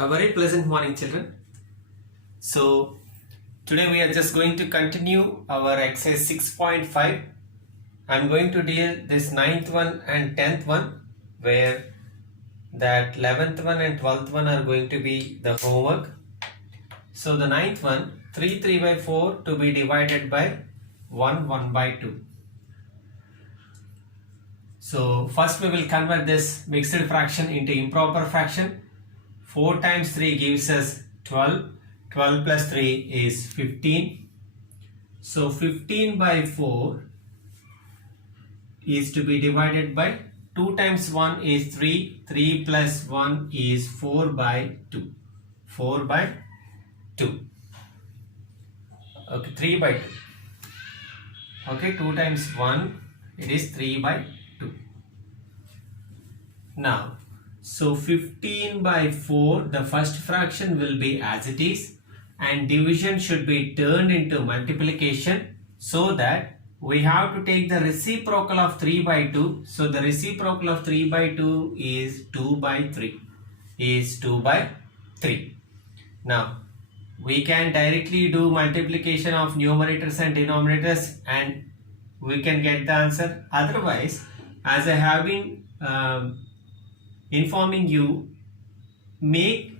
A very pleasant morning, children. So, today we are just going to continue our exercise 6.5. I am going to deal this 9th one and 10th one, where that 11th one and 12th one are going to be the homework. So, the 9th one, 3 by 4 to be divided by 1 by 2. So, first we will convert this mixed fraction into improper fraction. 4 times 3 gives us 12. 12 plus 3 is 15. So 15 by 4 is to be divided by 2 times 1 is 3. 3 plus 1 is 4 by 2. 4 by 2. Okay, 3 by 2. Okay, 2 times 1 it is 3 by 2. Now, so 15 by 4, the first fraction will be as it is, and division should be turned into multiplication, so that we have to take the reciprocal of 3 by 2. So the reciprocal of 3 by 2 is 2 by 3. Is 2 by 3. Now, we can directly do multiplication of numerators and denominators and we can get the answer. Otherwise, as I have been informing you, make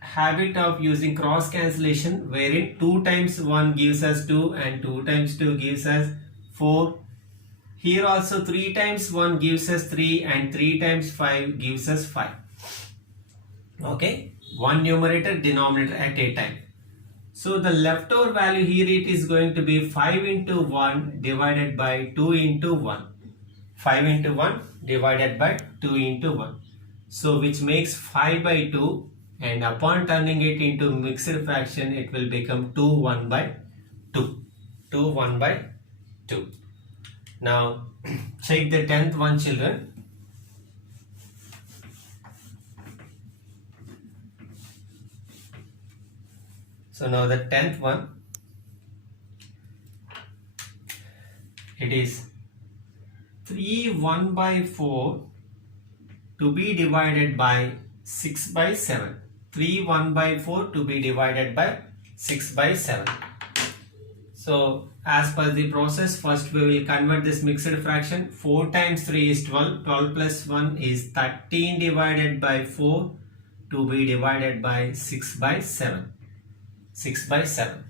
habit of using cross cancellation, wherein 2 times 1 gives us 2 and 2 times 2 gives us 4. Here also 3 times 1 gives us 3 and 3 times 5 gives us 5. Okay, one numerator denominator at a time. So the leftover value here it is going to be 5 into 1 divided by 2 into 1. 5 into 1 divided by 2 into 1. So which makes 5 by 2, and upon turning it into mixed fraction it will become 2 1 by 2. 2 1 by 2. Now check the 10th one, children. So now the 10th one, it is 3 1 by 4 to be divided by 6 by 7. 3 1 by 4 to be divided by 6 by 7. So as per the process, first we will convert this mixed fraction. 4 times 3 is 12. 12 plus 1 is 13 divided by 4 to be divided by 6 by 7. 6 by 7.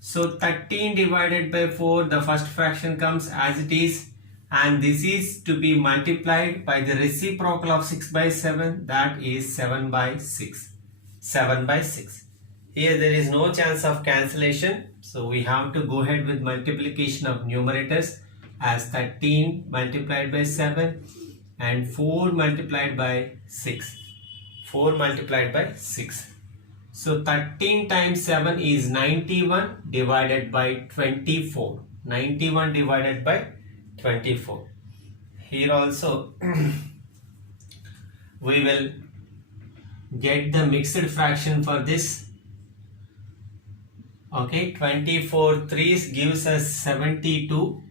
So 13 divided by 4, the first fraction comes as it is, and this is to be multiplied by the reciprocal of 6 by 7, that is 7 by 6. 7 by 6. Here there is no chance of cancellation, so we have to go ahead with multiplication of numerators as 13 multiplied by 7 and 4 multiplied by 6. 4 multiplied by 6. So 13 times 7 is 91 divided by 24. 91 divided by 24. Here also we will get the mixed fraction for this. Okay, 24 3s gives us 72.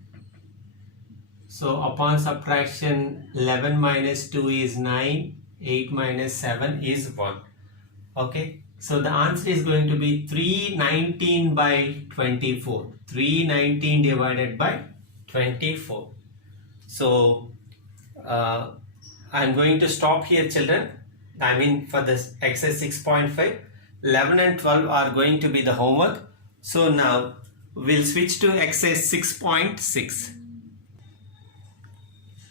So upon subtraction, 11 minus 2 is 9, 8 minus 7 is 1. Okay, so the answer is going to be 319 by 24. 319 divided by 24. So I'm going to stop here, children. I mean, for this exercise 6.5, 11 and 12 are going to be the homework. So now we'll switch to exercise 6.6.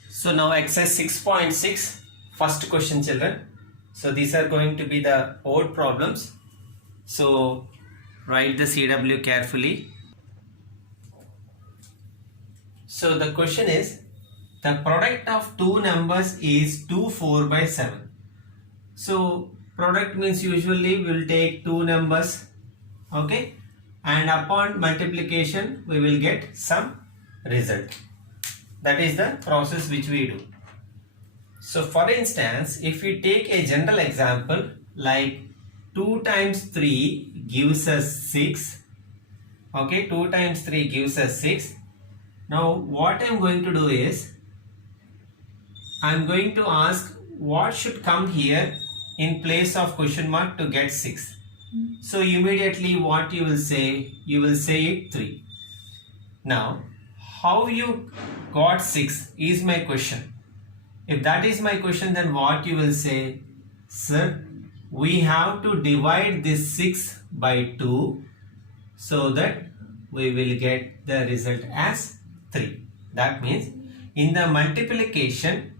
So now exercise 6.6, first question, children. So these are going to be the odd problems. So write the CW carefully. So the question is, the product of two numbers is 2 4 by 7. So product means usually we will take two numbers, okay, and upon multiplication we will get some result. That is the process which we do. So for instance, if we take a general example like 2 times 3 gives us 6. Okay, 2 times 3 gives us 6. Now what I am going to do is, I am going to ask what should come here in place of question mark to get 6. So immediately what you will say? You will say it 3. Now, how you got 6 is my question. If that is my question, then what you will say? Sir, we have to divide this 6 by 2 so that we will get the result as 3. That means in the multiplication,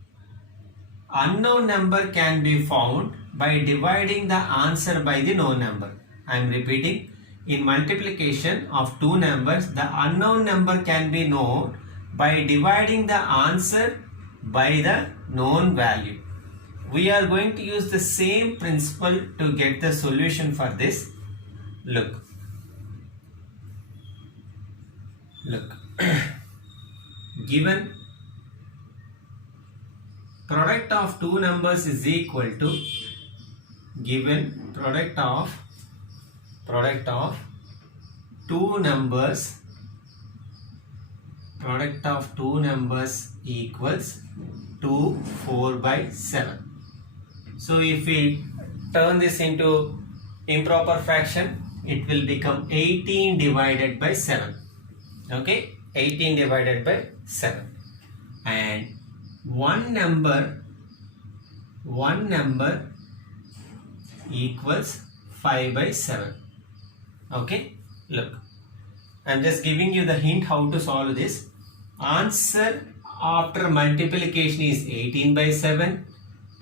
unknown number can be found by dividing the answer by the known number. I am repeating, in multiplication of two numbers, the unknown number can be known by dividing the answer by the known value. We are going to use the same principle to get the solution for this. Look. Given product of two numbers is equal to, given product of two numbers equals 2 4 by 7. So if we turn this into improper fraction, it will become 18 divided by 7. Okay, 18 divided by 7. And one number equals 5 by 7. Okay, look, I'm just giving you the hint how to solve this. Answer after multiplication is 18 by 7,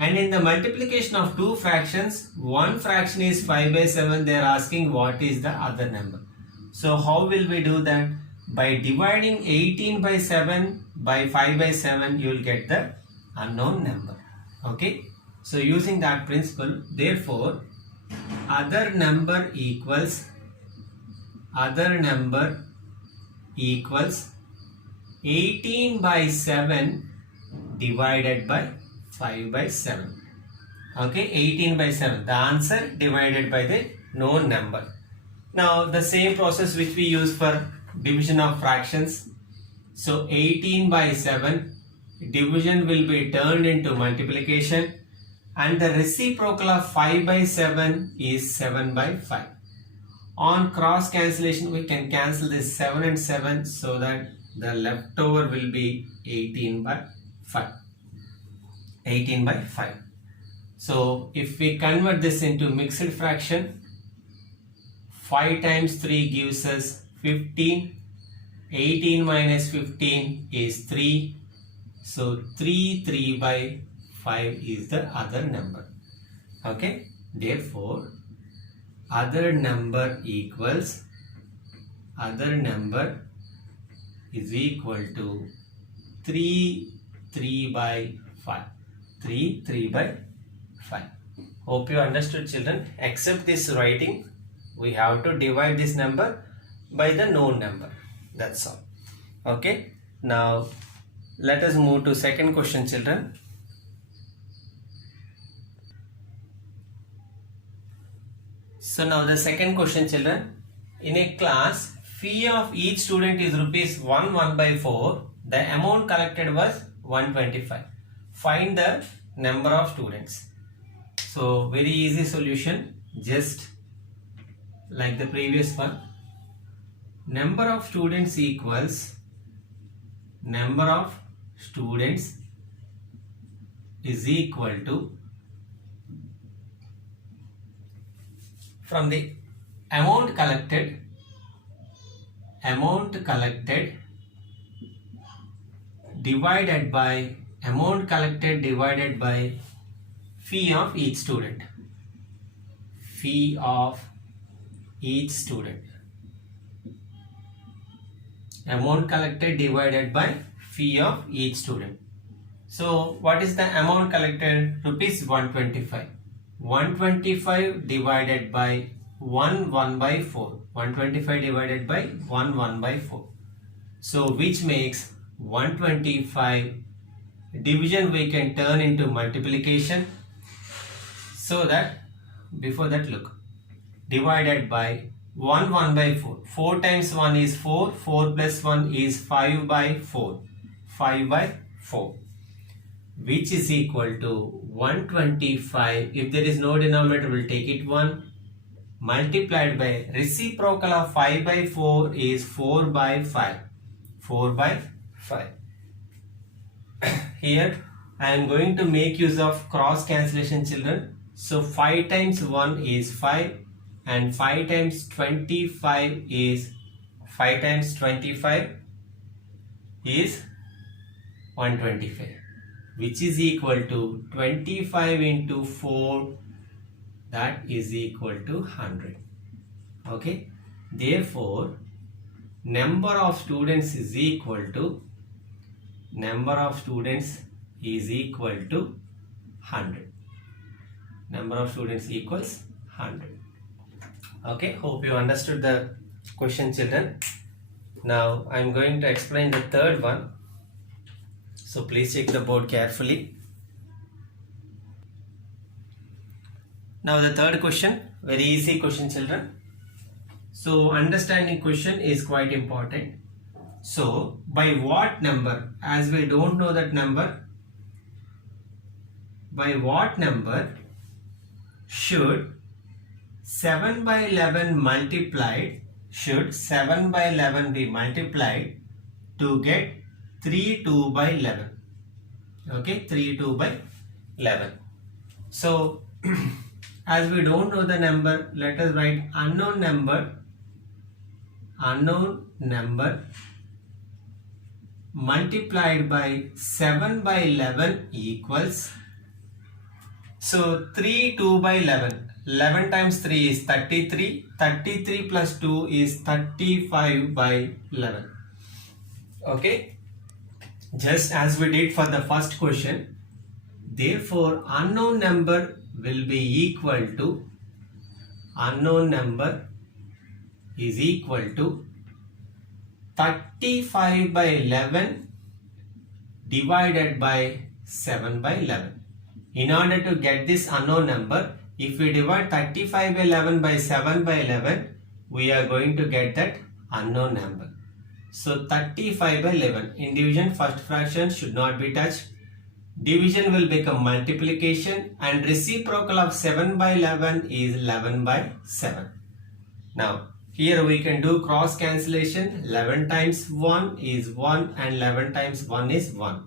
and in the multiplication of two fractions, one fraction is 5 by 7. They are asking what is the other number. So how will we do that? By dividing 18 by 7 by 5 by 7, you will get the unknown number. Okay, so using that principle, therefore other number equals 18 by 7 divided by 5 by 7. Okay, 18 by 7, the answer divided by the known number. Now the same process which we use for division of fractions. So 18 by 7, division will be turned into multiplication, and the reciprocal of 5 by 7 is 7 by 5. On cross cancellation, we can cancel this 7 and 7, so that the leftover will be 18 by 5. 18 by 5. So if we convert this into mixed fraction, 5 times 3 gives us 15. 18 minus 15 is 3. So 3 by 5 is the other number. Okay, therefore other number is equal to 3 by 5. 3 by 5. Hope you understood, children. Except this writing, we have to divide this number by the known number. That's all. Okay, now let us move to second question, children. So now the second question, children. In a class, fee of each student is rupees 1 by 4. The amount collected was 125. Find the number of students. So very easy solution, just like the previous one. Number of students equals number of students is equal to, from the amount collected divided by fee of each student. Fee of each student. Amount collected divided by fee of each student. So what is the amount collected? Rupees 125. 125 divided by 1 by 4. 125 divided by 1 by 4. So which makes 125 division we can turn into multiplication. So that before that, look, divided by 1 by 4. 4 times 1 is 4. 4 plus 1 is 5 by 4. 5 by 4. Which is equal to 125. If there is no denominator, we'll take it 1. Multiplied by reciprocal of 5 by 4 is 4 by 5. 4 by 5. Here I am going to make use of cross cancellation, children. So 5 times 1 is 5 and 5 times 25 is 5 times 25 is 125, which is equal to 25 into 4, that is equal to 100. Okay, therefore number of students is equal to 100. Number of students equals 100. Okay, hope you understood the question, children. Now I am going to explain the third one, so please check the board carefully. Now the third question, very easy question, children. So understanding question is quite important. So by what number, as we don't know that number, by what number should 7 by 11 multiplied, should 7 by 11 be multiplied to get 3 2 by 11? Okay, 3 2 by 11. So as we don't know the number, let us write unknown number multiplied by 7 by 11 equals, so 3 2 by 11. 11 times 3 is 33. 33 plus 2 is 35 by 11. Okay, just as we did for the first question. Therefore unknown number will be equal to, unknown number is equal to 35 by 11 divided by 7 by 11. In order to get this unknown number, if we divide 35 by 11 by 7 by 11, we are going to get that unknown number. So 35 by 11. In division, first fraction should not be touched. Division will become multiplication, and reciprocal of 7 by 11 is 11 by 7. Now here we can do cross cancellation. 11 times 1 is 1 and 11 times 1 is 1.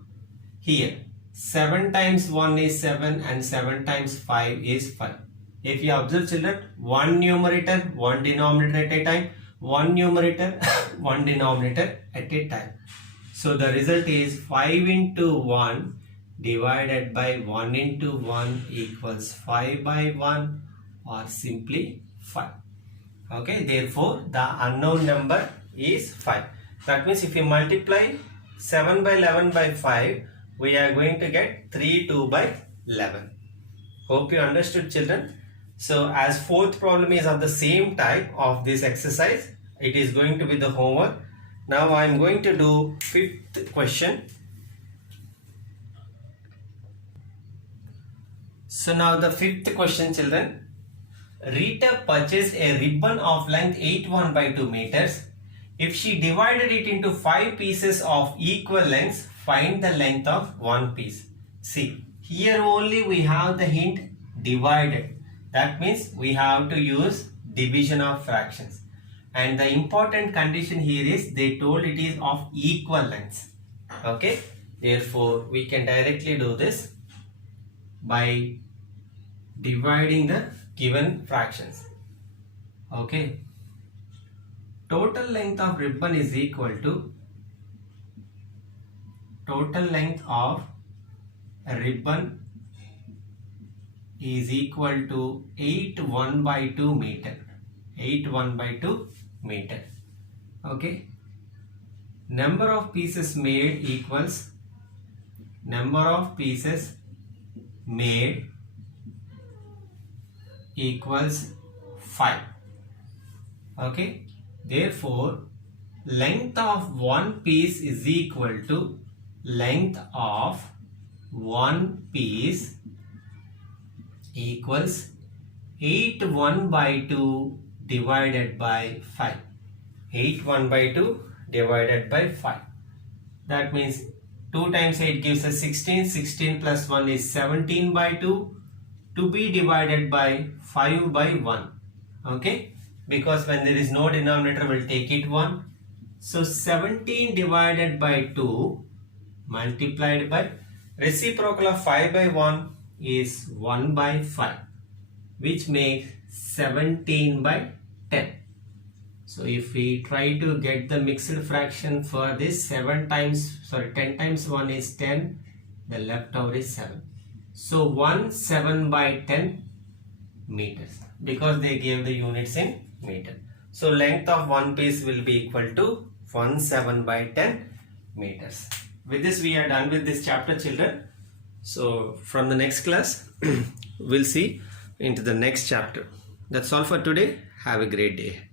Here 7 times 1 is 7 and 7 times 5 is 5. If you observe, children, one numerator, one denominator at a time, one numerator, one denominator at a time. So the result is 5 into 1 divided by 1 into 1 equals 5 by 1, or simply 5. Okay, therefore the unknown number is 5. That means if you multiply 7 by 11 by 5, we are going to get 3 2 by 11. Hope you understood, children. So as fourth problem is of the same type of this exercise, it is going to be the homework. Now I am going to do fifth question. So now the fifth question, children. Rita purchased a ribbon of length 81 by 2 meters. If she divided it into 5 pieces of equal lengths, find the length of one piece. See, here only we have the hint divided. That means we have to use division of fractions. And the important condition here is they told it is of equal lengths. Okay, therefore we can directly do this by dividing the given fractions. Okay, total length of ribbon is equal to, total length of a ribbon is equal to 8 1 by 2 meter. 8 1 by 2 meter. Okay, number of pieces made equals number of pieces made equals 5. Okay, therefore length of one piece is equal to length of one piece equals 8 1 by 2 divided by 5. 8 1 by 2 divided by 5. That means 2 times 8 gives us 16. 16 plus 1 is 17 by 2 to be divided by 5 by 1. Okay, because when there is no denominator, we'll take it 1. So 17 divided by 2 multiplied by reciprocal of 5 by 1 is 1 by 5, which makes 17 by 10. So if we try to get the mixed fraction for this, 10 times 1 is 10, the left over is 7. So 7 by 10 meters, because they gave the units in meter. So length of one piece will be equal to 7 by 10 meters. With this we are done with this chapter, children. So from the next class we'll see into the next chapter. That's all for today. Have a great day.